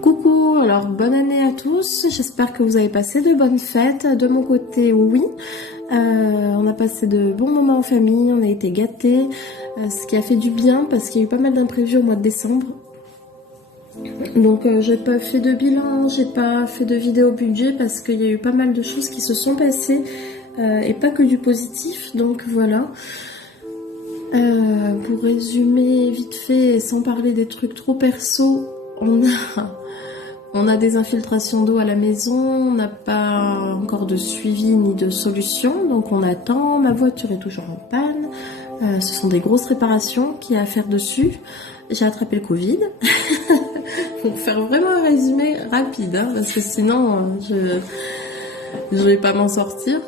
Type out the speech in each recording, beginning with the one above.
Coucou, alors bonne année à tous, j'espère que vous avez passé de bonnes fêtes. De mon côté, oui, on a passé de bons moments en famille, on a été gâtés, ce qui a fait du bien parce qu'il y a eu pas mal d'imprévus au mois de décembre. Donc j'ai pas fait de bilan, j'ai pas fait de vidéo budget parce qu'il y a eu pas mal de choses qui se sont passées et pas que du positif, donc voilà. Pour résumer vite fait et sans parler des trucs trop perso, on a des infiltrations d'eau à la maison, on n'a pas encore de suivi ni de solution, donc on attend, ma voiture est toujours en panne, ce sont des grosses réparations qu'il y a à faire dessus, j'ai attrapé le Covid, pour faire vraiment un résumé rapide, hein, parce que sinon je vais pas m'en sortir.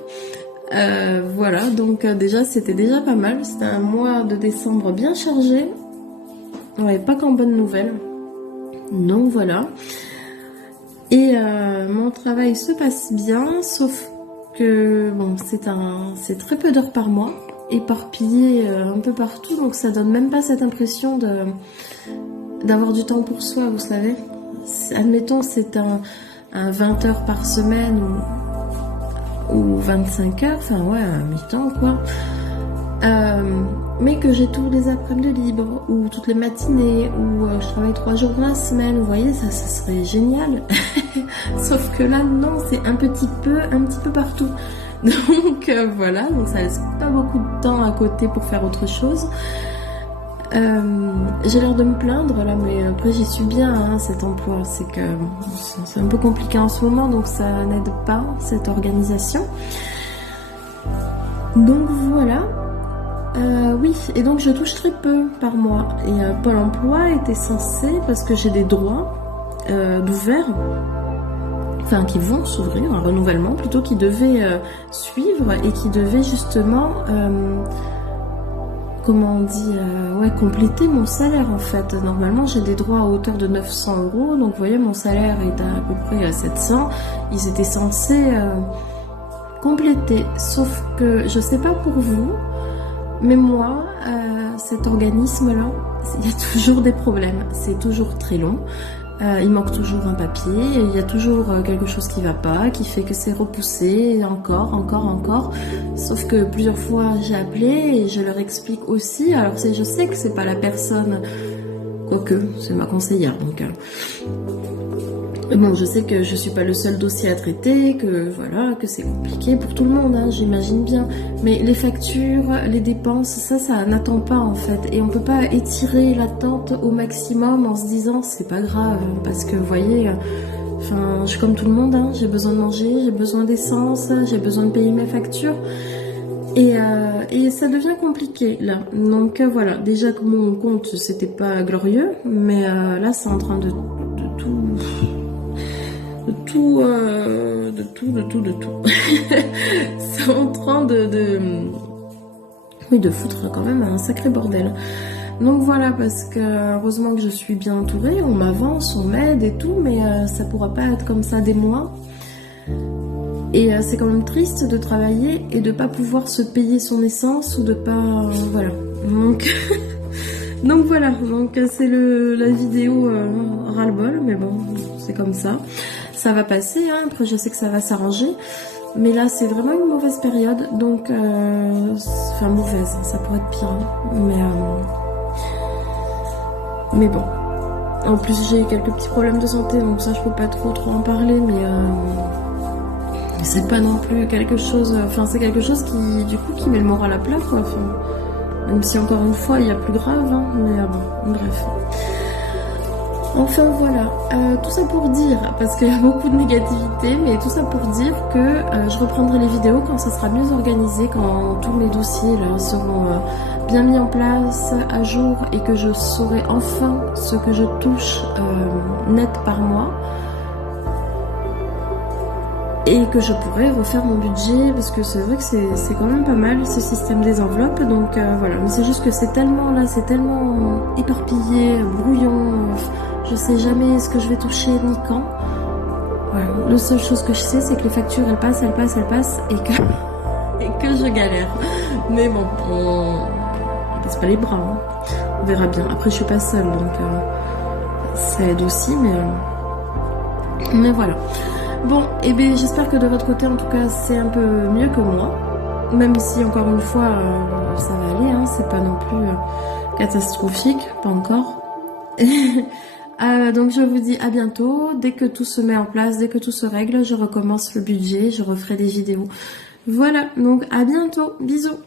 Voilà, donc déjà c'était déjà pas mal, c'était un mois de décembre bien chargé, ouais, pas qu'en bonnes nouvelles, donc voilà. Et mon travail se passe bien, sauf que bon, c'est très peu d'heures par mois, éparpillé un peu partout, donc ça donne même pas cette impression d'avoir du temps pour soi, vous savez. Admettons, c'est un 20 heures par semaine ou 25 heures, enfin ouais, un mi-temps quoi. Mais que j'ai tous les après-midi de libre, ou toutes les matinées, ou je travaille 3 jours dans la semaine, vous voyez, ça serait génial. Sauf que là, non, c'est un petit peu partout. Donc voilà, donc ça laisse pas beaucoup de temps à côté pour faire autre chose. J'ai l'air de me plaindre là, mais après j'y suis bien, hein, cet emploi, c'est que c'est un peu compliqué en ce moment, donc ça n'aide pas cette organisation. Donc voilà. Oui, et donc je touche très peu par mois. Et Pôle emploi était censé, parce que j'ai des droits d'ouvert, enfin qui vont s'ouvrir, un renouvellement plutôt, qui devait suivre et qui devait justement, comment on dit, ouais, compléter mon salaire en fait. Normalement j'ai des droits à hauteur de 900 €, donc vous voyez mon salaire est à peu près à 700. Ils étaient censés compléter, sauf que je sais pas pour vous, mais moi, cet organisme-là, il y a toujours des problèmes, c'est toujours très long, il manque toujours un papier, il y a toujours quelque chose qui va pas, qui fait que c'est repoussé, et encore, sauf que plusieurs fois j'ai appelé et je leur explique aussi, alors je sais que c'est pas la personne, quoique c'est ma conseillère, donc... Bon, je sais que je suis pas le seul dossier à traiter, que voilà, que c'est compliqué pour tout le monde, hein, j'imagine bien. Mais les factures, les dépenses, ça n'attend pas en fait. Et on peut pas étirer l'attente au maximum en se disant c'est pas grave, parce que vous voyez, enfin, je suis comme tout le monde, hein, j'ai besoin de manger, j'ai besoin d'essence, j'ai besoin de payer mes factures. Et ça devient compliqué là. Donc voilà, déjà que mon compte c'était pas glorieux, mais là c'est en train de tout. C'est en train oui, de foutre quand même un sacré bordel. Donc voilà, parce que heureusement que je suis bien entourée, on m'avance, on m'aide et tout, mais ça pourra pas être comme ça des mois. Et c'est quand même triste de travailler et de pas pouvoir se payer son essence ou de pas... voilà. Donc... donc voilà, donc c'est la vidéo ras-le-bol, mais bon, c'est comme ça. Ça va passer, hein, après je sais que ça va s'arranger, mais là c'est vraiment une mauvaise période, donc enfin mauvaise, ça pourrait être pire, hein, mais bon. En plus j'ai quelques petits problèmes de santé, donc ça je peux pas trop en parler, mais c'est pas non plus quelque chose, enfin c'est quelque chose qui du coup qui met le moral à plat quoi, enfin, même si encore une fois il y a plus grave, hein, mais bon, bref. Enfin voilà, tout ça pour dire, parce qu'il y a beaucoup de négativité, mais tout ça pour dire que je reprendrai les vidéos quand ça sera mieux organisé, quand tous mes dossiers là, seront bien mis en place, à jour, et que je saurai enfin ce que je touche net par mois. Et que je pourrais refaire mon budget, parce que c'est vrai que c'est quand même pas mal ce système des enveloppes, donc voilà. Mais c'est juste que c'est tellement là, c'est tellement éparpillé, brouillon, je sais jamais ce que je vais toucher ni quand. Voilà. La seule chose que je sais, c'est que les factures elles passent, et que je galère. Mais bon, on baisse pas les bras, hein. On verra bien. Après je suis pas seule, donc ça aide aussi, mais voilà. Bon, et bien j'espère que de votre côté en tout cas c'est un peu mieux que moi, même si encore une fois ça va aller, hein, c'est pas non plus catastrophique, pas encore. Donc je vous dis à bientôt, dès que tout se met en place, dès que tout se règle, je recommence le budget, je referai des vidéos. Voilà, donc à bientôt, bisous.